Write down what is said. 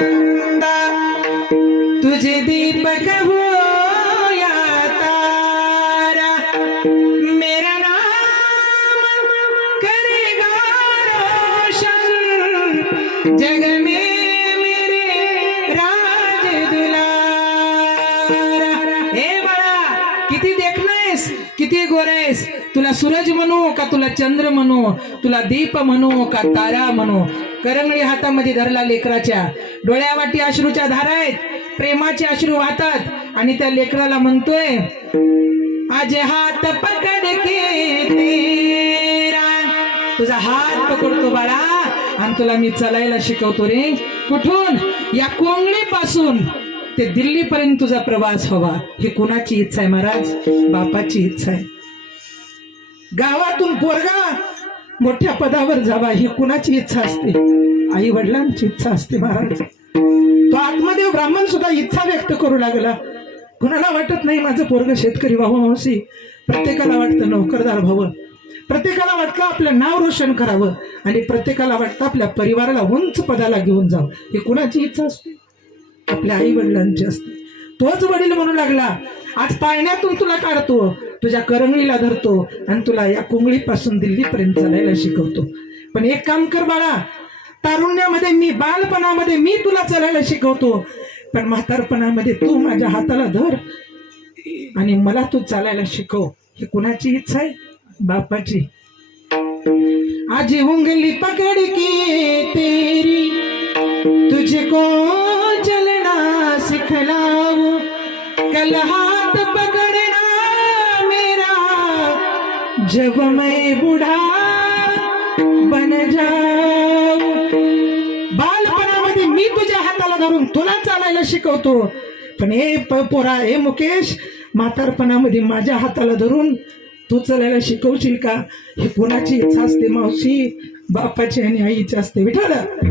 चंदा तुझे दीपक हो या तारा मेरा नाम करेगा रोशन। जग में मेरे राज दुलारा। हे किती देखणेस किती गोरेस तुला सूरज म्हणू का तुला चंद्र म्हणू? तुला दीप म्हणू का तारा म्हणू? करंगळी हातामध्ये धरला लेकराच्या. डोळ्यावाटी अश्रूच्या धारा आहेत. प्रेमाचे अश्रू वाहतात. आणि त्या लेकराला म्हणतोय आज हात पकड तेरा. तुझा हात पकडतो बाळा. आणि तुला मी चालायला शिकवतो रे. कुठून? या कोंगडीपासून. ते दिल्लीपर्यंत तुझा प्रवास हवा ही कुणाची इच्छा आहे महाराज? बापाची इच्छा आहे. गावातून पोरगा मोठ्या पदावर जावा ही कुणाची इच्छा असते? आई वडिलांची इच्छा असते महाराज. तो आत्मदेव ब्राह्मण सुद्धा इच्छा व्यक्त करू लागला. कुणाला वाटत नाही माझं पोरग शेतकरी व्हावं मावशी? प्रत्येकाला वाटतं नोकरदार व्हावं. प्रत्येकाला वाटतं आपलं नाव रोशन करावं. आणि प्रत्येकाला वाटतं आपल्या परिवाराला उंच पदाला घेऊन जावं. ही कुणाची इच्छा असते? आपल्या आई वडिलांची असते. तोच वडील म्हणू लागला आज पाळण्यातून तुला काढतो तुझ्या करंगळीला धरतो आणि तुला या कुंगळीपासून दिल्लीपर्यंत चालायला शिकवतो. पण एक काम कर बाळा तारुण्यामध्ये मी बालपणामध्ये मी तुला चालायला शिकवतो पण म्हातारपणामध्ये तू माझ्या हाताला धर आणि मला तू चालायला शिकव. ही कुणाची इच्छा आहे? बापाची. आजी उंगली पकड के तेरी तुझको कोण कल हाथ पकड़ना मेरा। जब मैं बूढ़ा बन जाऊ। बालपणामध्ये मी तुझ्या हाताला धरून तुला चालायला शिकवतो. पण हे पोरा हे मुकेश म्हातारपणामध्ये माझ्या हाताला धरून तू चालायला शिकवशील का? ही कोणाची इच्छा असते मावशी. बापाची आणि आईची असते. विठाला